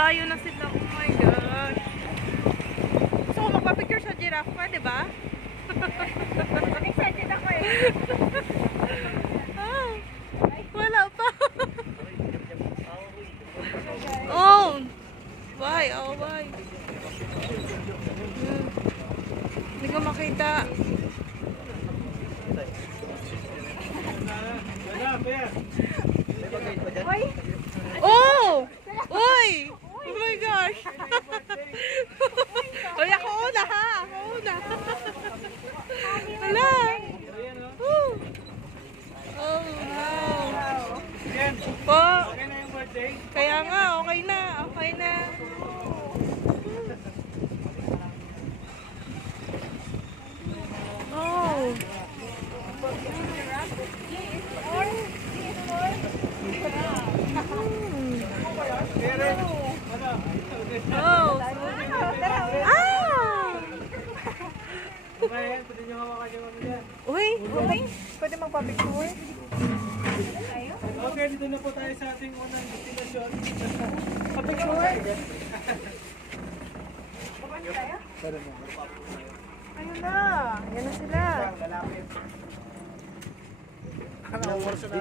Layo na sila. Oh my gosh. Gusto ko magpa-picture sa giraffe pa, di ba? Excited ako eh. Ah, wala pa. Oh! Why? Oh, why? Hindi ko makita. Uy! Oh! Uy! Oh my gosh! Uy, ako una ha! Ako una! Hala! Woo! Oh no! Po! Kaya nga, okay na! Okay na! Oh! Oh! Ah! Uy! Uy! Pwede magpapicture? Okay, dito na po tayo sa ating unang destinasyon. Papicture? Ayun na! Ayan na sila.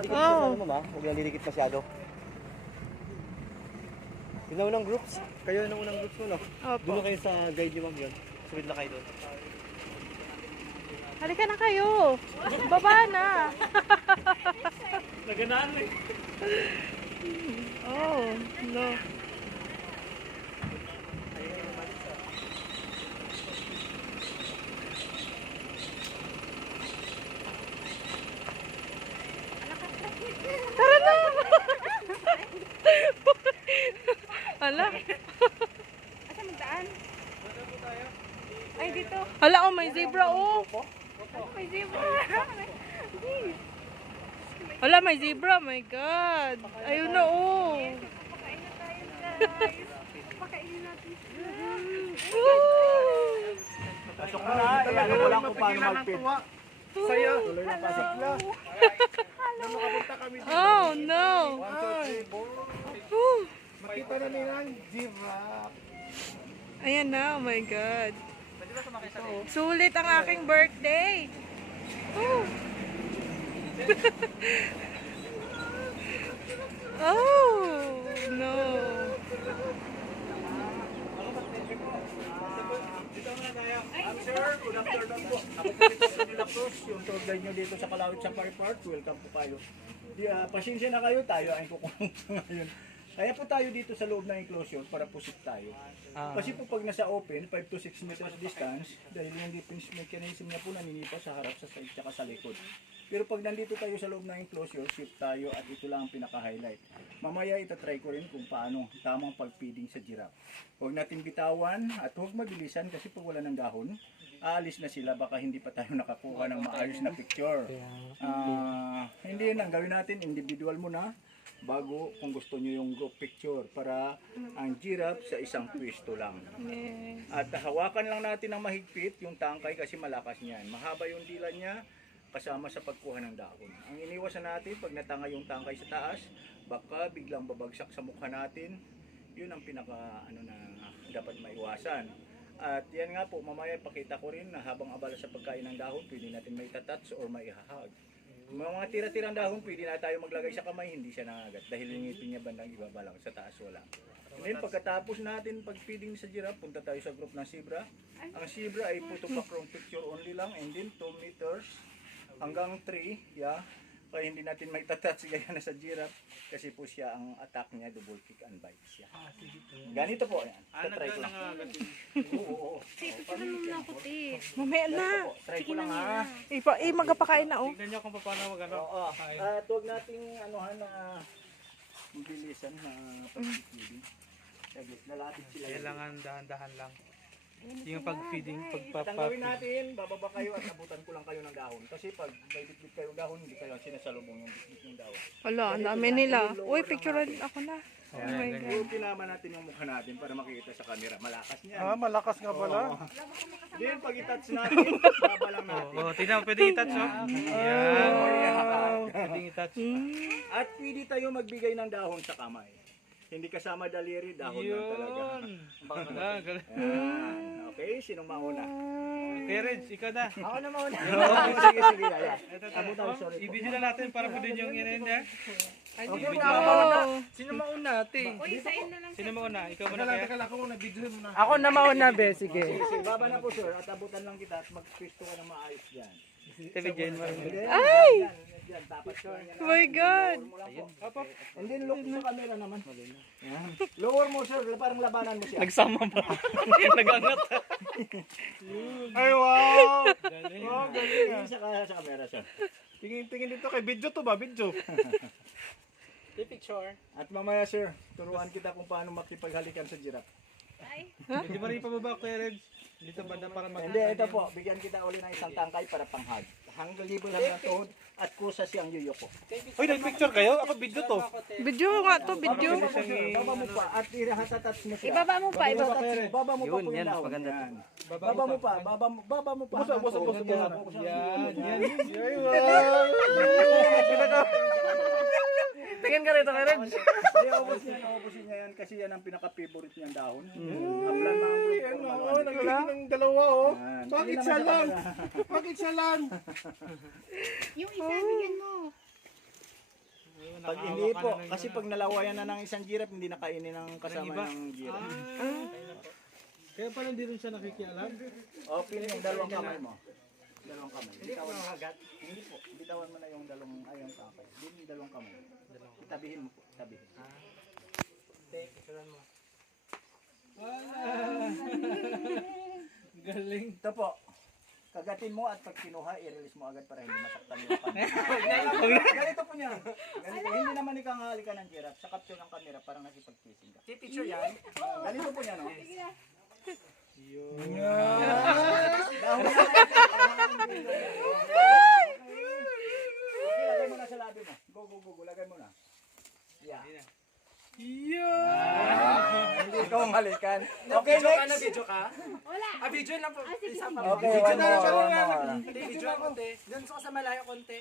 Oh! Ano ma? Huwag lang didikit masyado. Yun na unang groups. Kayo na unang groups mo, no? Opo. Doon na kayo sa guide ni ma'am yun. Sunod na kayo doon. Halika na kayo! Baba na! Naganaan eh. Oh, no. Tara na! Hala. Asa magdaan? Ay, dito. Hala, oh, may zebra, oh. May zebra. Hala, may zebra, my God. Ayun na, oh. Pakain na tayo, guys. Pakainin natin sila. Woo! Pasok mo na. Alam ko lang kung paano mag-fit. Saya. Tuloy na pasok na. Oh, no. Woo! Makita na nilang giraffe. Ayan na, oh my God. Sulit ang aking birthday. Oh. Oh, no. Dito muna tayo. Sir, good afternoon po. Ako po dito sa Nila Cruz, yung tour guide nyo dito sa Kalawit Safari Park. Welcome po kayo. Pasensya na kayo, tayo ay kukulong ngayon. Kaya po tayo dito sa loob ng enclosure para pusip tayo. Kasi po pag nasa open, 5 to 6 meters distance, dahil yung defense mechanism niya po naninipa sa harap, sa side, tsaka sa likod. Pero pag nandito tayo sa loob ng enclosure, shift tayo at ito lang ang pinaka-highlight. Mamaya itatry ko rin kung paano tamang pag-feeding sa giraffe. Huwag natin bitawan at huwag mabilisan kasi pag wala ng dahon, aalis na sila, baka hindi pa tayo nakakuha ng maayos na picture. Hindi yun ang gawin natin, individual muna bago kung gusto nyo yung group picture para ang giraffe sa isang pwesto lang. Yes. At hawakan lang natin ng mahigpit yung tangkay kasi malakas niyan. Mahaba yung dila niya kasama sa pagkuha ng dahon. Ang iniwasan natin pag natanga yung tangkay sa taas, baka biglang babagsak sa mukha natin. Yun ang pinaka na dapat maiwasan. At yan nga po, mamaya pakita ko rin na habang abala sa pagkain ng dahon, pwede natin may touch or may ihahag. Mga tira-tirang dahon, pwede na tayo maglagay sa kamay, hindi siya nangagat dahil yung ngipin niya bandang ibaba lang, sa taas wala. Ngayon, pagkatapos natin pag-feeding sa giraffe, punta tayo sa group ng zebra. Ang zebra ay photograph from picture only lang, and then 2 meters hanggang 3, yeah. Kaya hindi natin may touch gaya na sa giraffe kasi po siya ang attack niya, double kick and bite siya. Ganito po, yan. Try ko lang. Oo. Picture mo na puti. Mamaya na. Try ko lang ha. Magpakain na, oh. Tignan nyo kung paano mag-ano. Oo. At huwag nating anuhan na mabilisan na pag-feeding. Lalapit sila. Kailangan dahan-dahan lang. Yung pag-feeding, At ang gawin natin, bababa kayo at abutan ko lang kayo ng dahon. Kasi pag may bitbit kayo ng dahon, hindi kayo sinasalubong yung bitbit ng dahon. Wala, ang dami nila. Uy, picture ako na. Oh my God. Pero pinama natin yung mukha natin para makikita sa camera. Malakas niyan. malakas nga pala. Then pag i-touch natin, baba lang natin. Oo, tingnan, pwede i-touch, oh. Yan. Pwede i-touch. At pwede tayo magbigay ng dahon sa kamay. Hindi kasama daliri, dahon lang talaga. Ah, galing. Ayan. Okay, sinong mauna? Okay, Reg, ikaw na. Ako na mauna. Sige, sige. Ayan. Ito, Abutan, sorry. i-video na natin para po din yung yun niya. Hindi Okay, ako mauna. Sino mauna, ate? Uy, isain na lang. Sino mauna? Ikaw muna kaya? Ako na mauna, be. Sige. Sige, sige. Baba na po, sir. At abutan lang kita at mag-twisto ka ng maayos dyan. Tibigyan mo rin. Ay! Yan, dapat Oh my God! And then look sa camera naman. Yan. Lower mo, sir. Parang labanan mo siya. Nagsama pa. Nag-angat. Ay, wow! Galing. Wow, galing ah. Sa camera, sir. Tingin dito kay video to ba? Video. Picture. At mamaya, sir, turuan kita kung paano makipaghalikan sa giraffe. Hindi mo rin pababa, Kuya Reg. Dito banda para mag- Hindi, ito po. Bigyan kita uli ng isang tangkay para panghag. Hanggang libo lang ng tuhod at kusa siyang yuyoko. Hoy, nag-picture kayo? Ako video to. Video nga to, video. Baba mo pa at ihatatats mo siya. Ibaba mo pa, ibaba. Baba mo pa po yung dahon. Yan. Baba mo pa, baba mo pa. Busa. Yan, yan. Ay, wow! Tingin ka rito, Reg. Hindi, ubusin niya yan kasi yan ang pinaka-favorite niyang dahon. Kaplan na ang Ay, ano, oh, naglagay ng dalawa, oh. Yan. Bakit Hindi siya naman lang? sa kanila. Bakit siya lang? Yung isa, bigyan mo. Pag hindi po, kasi pag nalawayan na ng isang giraffe, hindi nakainin ng kasama ng giraffe. Kaya pala hindi rin siya nakikialam. O, pili yung dalawang kamay mo. Dalawang kamay. Bitawan mo. Hindi po. Bitawan mo na yung dalawang ayong kamay. Hindi yung dalawang kamay. Tabihin mo po. Tabihin. Galing. Ito po. Kagatin mo at pag kinuha, i-release mo agad para hindi masaktan yung kamay. Ganito po niya. Ganito. Hindi naman ikaw ang halikan ng giraffe. Sa capture ng camera, parang nakipag-kissing ka. Picture yan. Ganito po niya, no? Dahon na. Okay, lagay mo na sa labi mo. Go. Lagay mo na. Yeah. Hindi ikaw ang halikan. Okay, next. Video ka? Wala. Video lang po. Isa pa. Okay, one more. Video lang konti. Doon sa malayo konti.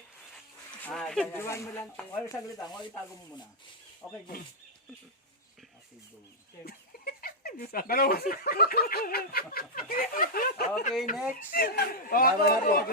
Videoan mo lang. Wala saglit lang. Wala itago mo muna. Okay, go. Okay, go. Okay, next. Baba na po.